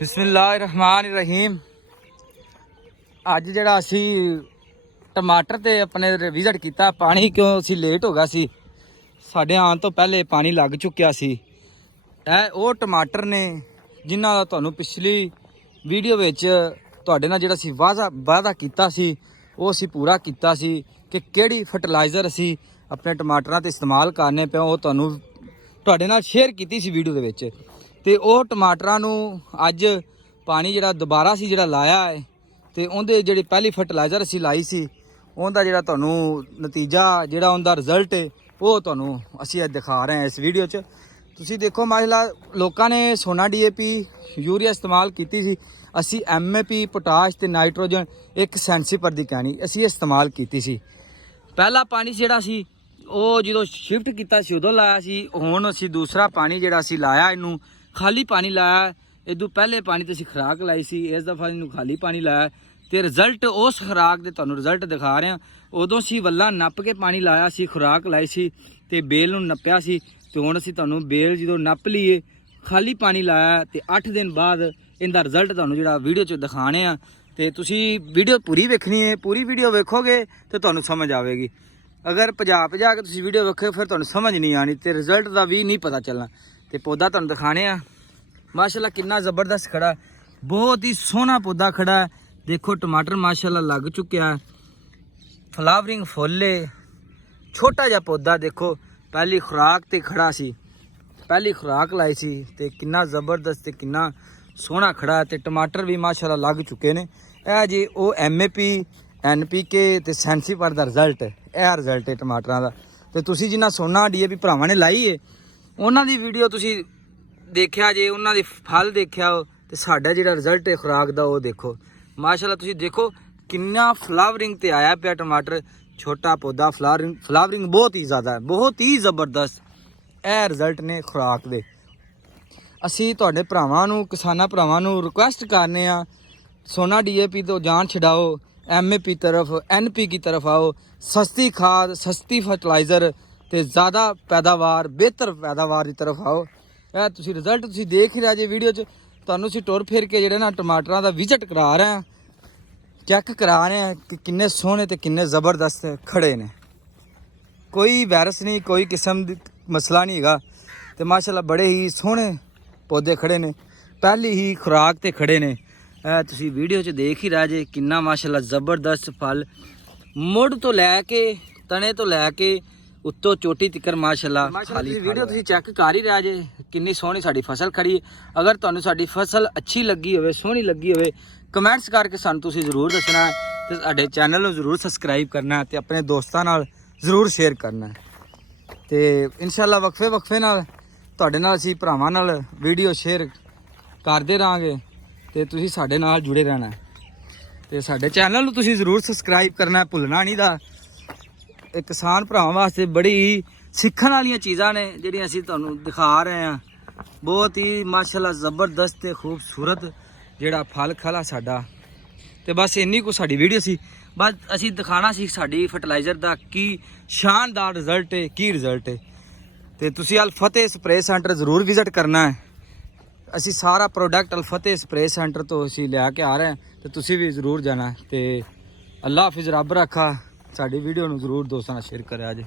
बिस्मिल्लाहिर्रहमानिर्रहीम। अज जिहड़ा असी टमाटर ते अपने विजिट किया, पानी क्यों असी लेट हो गया सी, साडे आने तो पहले पानी लग चुकिया सी। वो टमाटर ने जिन्हां दा तुहानूं पिछली वीडियो विच तुहाडे नाल जिहड़ा सी वादा कीता सी, वो असी पूरा कीता सी कि किहड़ी फर्टिलाइजर असी अपने टमाटरां ते इस्तेमाल करने पे, वो तुहानूं तुहाडे नाल शेयर कीती सी वीडियो दे विच। ते वो टमाटरां नूं अज पानी जिहड़ा दोबारा सी जिहड़ा लाया है, ते उहदे जिहड़ी पहली फर्टिलाइजर असी लाई सी, उहदा जिहड़ा तुहानूं नतीजा जिहड़ा उहदा रिजल्ट है, वो तुहानूं असी अज दिखा रहे हैं इस वीडियो च। तुसीं देखो माशाअल्लाह लोकां ने सोना DAP यूरिया इस्तेमाल कीती सी, असी MAP पोटाश ते नाइट्रोजन एक सेंसिपर दी कहनी असी इस्तेमाल कीती सी। पहला पानी जिहड़ा सी ਉਹ ਜਦੋਂ शिफ्ट किया सी उदों लाया सी। हुण असी दूसरा पानी जिहड़ा असी लाया, इनू खाली पानी लाया। इदों पहले पानी तो असी खुराक लाई सी, इस दफ़ा इनू खाली पानी लाया तो रिजल्ट उस खुराक के तुहानूं रिजल्ट दिखा रहे हैं। उदों असी वल्ला नप के पानी लाया सी, खुराक लाई सी ते बेल नूं नप्पिया सी। तो हुण असी तुहानूं बेल जो नप लीए, खाली पानी लाया तो 8 दिन बाद इनका रिजल्ट तुहानूं जिहड़ा वीडियो च दिखाने आ। तो तुसीं वीडियो पूरी वेखनी है, पूरी वीडियो वेखोगे तो तुहानूं समझ आवेगी। अगर भजा के तुसीं वीडियो वेखो फिर तुहानूं समझ नहीं आनी, तो रिजल्ट का भी नहीं पता चलना। तो पौधा तुहानूं दिखाने आ माशाअल्लाह कितना ज़बरदस्त खड़ा, बहुत ही सोहना पौधा खड़ा है। देखो टमाटर माशाअल्लाह लग चुकिया है, फ्लावरिंग फुल है, छोटा जिहा पौधा। देखो पहली खुराक ते खड़ा सी, पहली खुराक लाई सी ते कितना ज़बरदस्त ते कितना सोहना खड़ा है। तो टमाटर भी माशाअल्लाह लग चुके ने। यह जी वो MAP NPK ते सेंसिपर दा रिजल्ट है, यह रिजल्ट है टमाटरां दा। ते तुसीं जिन्ना सोना DAP भरावां ने लाई है, उन्हां दी वीडियो तुसीं देखिया जे, उन्हां दी फल देखिया हो, ते साडा जिहड़ा रिजल्ट है खुराक दा वो देखो। माशाअल्लाह तुसीं देखो कितना फ्लावरिंग ते आया पिया टमाटर, छोटा पौधा, फ्लावरिंग बहुत ही ज़्यादा है, बहुत ही ज़बरदस्त। यह रिजल्ट ने खुराक दे। असी तुहाडे भरावां नूं, किसानां भरावां नूं रिक्वेस्ट करने आ, सोना DAP तो जान छड़ाओ, MAP तरफ NP की तरफ आओ। सस्ती खाद, सस्ती फर्टिलाइज़र ते ज़्यादा पैदावार, बेहतर पैदावार की तरफ आओ। यह तुसीं रिजल्ट तुसीं देख ही रहे जे वीडियो च। तुहानूं असीं टुर फिर के जिहड़े ना टमाटरां दा विजिट करा रहे हैं, चैक करा रहे हैं कि किन्ने सोहने ते किन्ने ज़बरदस्त खड़े ने। कोई वायरस नहीं, कोई किस्म दी मसला नहीं हैगा। ते माशाअल्लाह बड़े ही सोहने पौधे खड़े ने, पहली ही खुराक ते खड़े ने। तुसीं वीडियो च देख ही रहे जे किन्ना माशाअल्लाह ज़बरदस्त फल, मुड़ तो लैके तने तो लैके उत्तों चोटी तिकर माशाअल्लाह खाली। वीडियो तुसीं चैक कर ही रहे जे किन्नी सोहनी साडी फसल खड़ी है। अगर तुहानूं साडी फसल अच्छी लगी होवे, सोहनी लगी होवे, कमेंट्स करके सानूं तुसीं जरूर दसना है। ते साडे चैनल नूं जरूर सबसक्राइब करना है, ते अपने दोस्तां नाल जरूर शेयर करना है। ते इंशाअल्लाह वक्फे नाल तुहाडे नाल असीं भरावां नाल वीडियो शेयर करदे रहांगे, ते तुसीं साडे नाल जुड़े रहना है। ते साडे चैनल नूं तुसीं जरूर सबसक्राइब करना है, भुल्लना नहीं दा। एक किसान भरावां वास्ते बड़ी ही सीखण वालियां चीज़ां ने जिहड़ियां असीं तुहानूं दिखा रहे हैं। बहुत ही माशाअल्लाह ज़बरदस्त ते खूबसूरत जिहड़ा फल खला साडा। ते बस इन्नी को साडी वीडियो सी, बस असीं दिखाना सी साडी फर्टिलाइज़र दा की शानदार रिजल्ट है, की रिजल्ट है। ते तुसीं अल फतेह स्प्रे सेंटर जरूर विजिट करना है। असी सारा प्रोडक्ट अल फतेह स्प्रे सेंटर तो असी लैके आ रहे हैं, तो तुसी भी जरूर जाना है। तो अल्लाह हाफिज़, रब रखा। साडी वीडियो नूं जरूर दोस्तां नाल शेयर करेआ जे।